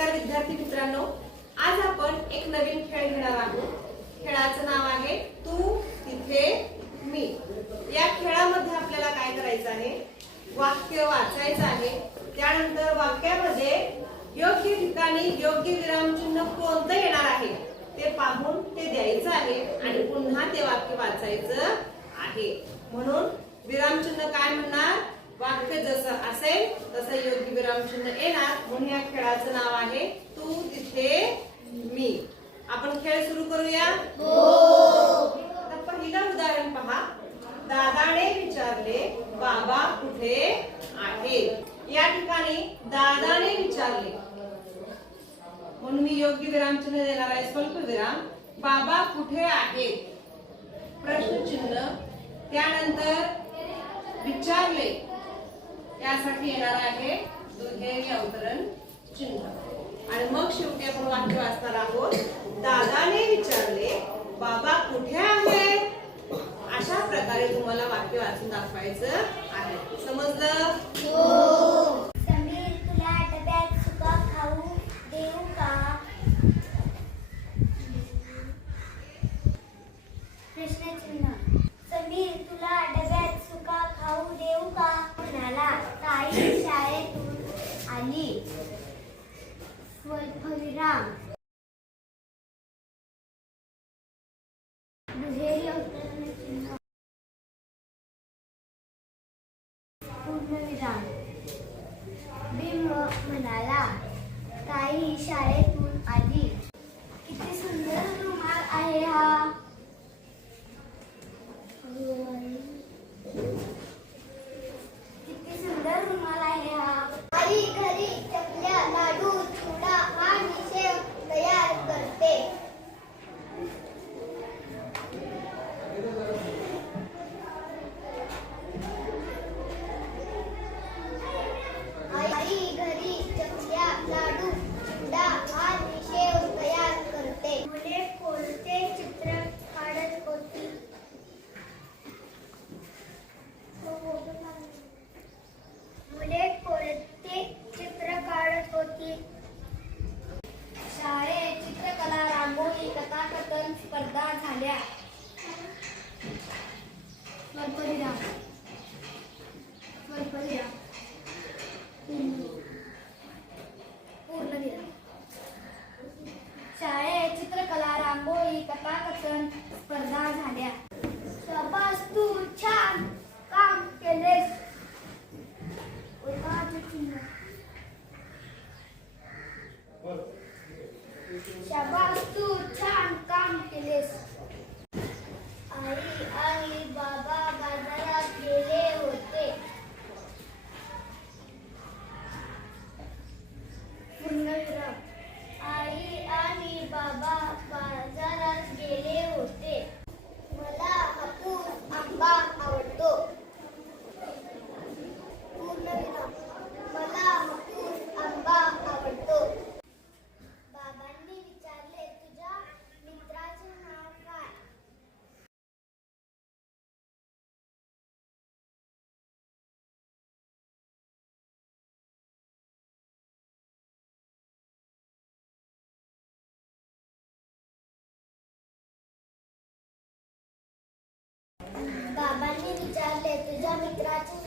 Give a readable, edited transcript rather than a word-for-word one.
नमस्कार विद्यार्थी मित्रांनो, आज आपण एक नवीन खेळ घेणार आहोत। खेळाचं नाव आहे तू तिथे मी। या खेळामध्ये आपल्याला काय करायचं आहे, वाक्य वाचायचं आहे। त्यानंतर वाक्यामध्ये योग्य ठिकाणी योग्य विरामचिन्ह कोणतं येणार आहे ते पाहून ते द्यायचं आहे आणि पुन्हा ते वाक्य वाचायचं आहे। म्हणून विरामचिन्ह काय म्हणणार, वाक्य जसं असेल तसं योग्य विरामचिन्ह येणार। म्हणून या खेळाचं नाव आहे तू तिथे मी। आपण खेळ सुरू करूया। आता पहिलं उदाहरण पहा। दादाने विचारले बाबा कुठे आहेत। या ठिकाणी दादाने विचारले म्हणून मी योग्य विरामचिन्ह देणार आहे, स्वल्पविराम। बाबा कुठे आहेत प्रश्नचिन्ह, त्यानंतर विचारले यासाठी येणार आहे दुहेरी अवतरण चिन्ह आणि मग शेवटी आपण वाक्य वाचणार आहोत। दादाने विचारले बाबा कुठे आहेत। अशा प्रकारे तुम्हाला वाक्य वाचून दाखवायचं आहे। समजलं? हो। समीर तुला डब्यात सुका खाऊ देऊ का? प्रश्नचिन्ह, समीर तुला डब्यात सुका खाऊ देऊ का म्हणाला। ताई शाळेतून आली। स्वल्पविराम दुहेरी अवतरण चिन्ह, पूर्णविराम। भीम म्हणाला ताई शाळेतून आली। किती सुंदर रुमाल आहे हा। किती सुंदर रुमाल आहे हा। आई घरी चकल्या लाडू चिवडा आणि शेव तयार करते। आई घरी चकल्या लाडू चिवडा आणि शेव तयार करते। मुले कोणते चित्र काढत होती। मुले कोणते चित्र काढत होती। शाळेत चित्रकला रांगोळी कथाकथन स्पर्धा झाल्या। स्वल्पविराम स्वल्पविराम पूर्णविराम। शाळेत चित्रकला रांगोळी कथाकथन स्पर्धा झाल्या। शाबास तू छान काम केलेस। शाबास तू छान काम केलेस। आई आणि बाबा बाजारात गेले होते। पूर्णविराम। आई आणि बाबा बाजारात गेले होते। मला हापूस आंबा आवडतो। पूर्णविराम। मला हापूस आंबा आवडतो। बाबांनी विचारले तुझ्या मित्राचे नाव काय। बाबांनी विचारले तुझ्या मित्राचे